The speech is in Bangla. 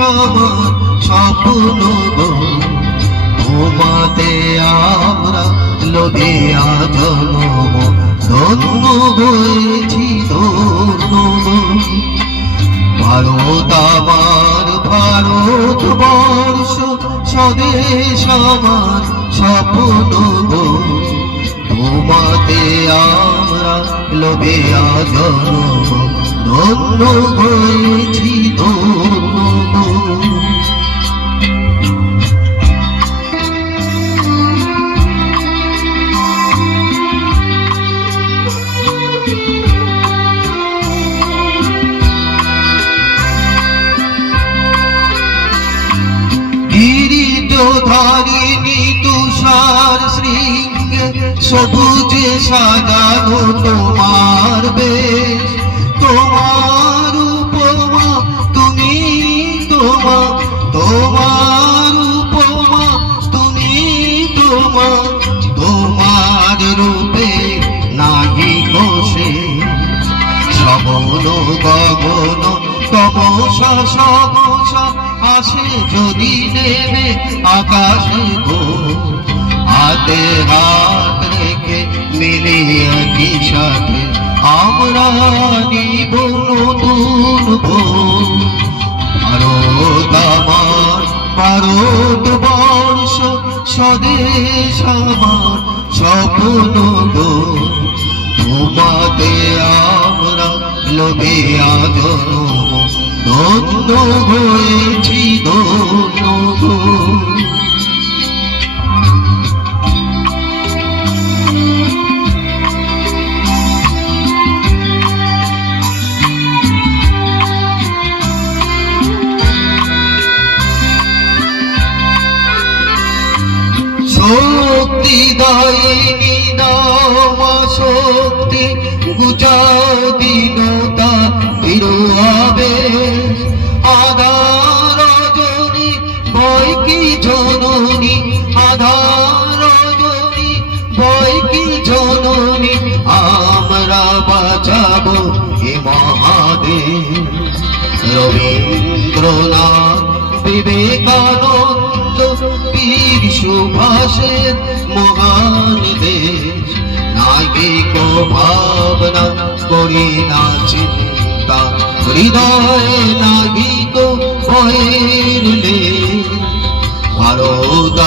আমার স্বপ্ন গো, তোমাতে আমরা লোভিয়া জন্ম, ধন্য হয়েছি ধন্য গো। ভারত আমার ভারতবর্ষ, স্বদেশ আমার স্বপ্ন গো, তোমাতে আমরা লোভিয়া জন্ম, ধন্য হয়েছি ধন্য গো। ধারিণী তুষার শৃঙ্গে সবুজে সাজানো তোমার বেশ, তোমার উপমা তুমি, তোমার উপমা তুমি, তোমার রূপে নাহি কোষে শ্রবণ গগন তমসা সমসা আসে যদি নেবে আকাশে গো। হাতে হাত রেখে মিলিয়ে কি সাথে আমরা নিব নতুন গো। ভারত আমার ভারতবর্ষ, স্বদেশ আমার স্বপ্ন গো, তোমাতে আমরা লোভিয়া জন্ম, ধন্য হয়েছি ধন্য গো। শক্তি দায়িনী নামা শক্তি, গুজাও দীনতা বিরোয়াবে, আধার রজনী ভয় কি জননী, আধার রজনী ভয় কি জননী, আমরা বাঁচাবো এ মহাদেশ। রবীন্দ্রনাথ বিবেকানন্দ বীর সুভাষের মহান দেশ, নাগিক ভাবনা করি না চিন্তা, হৃদয়ে নাগিক ভয়ের লেশ। ভারত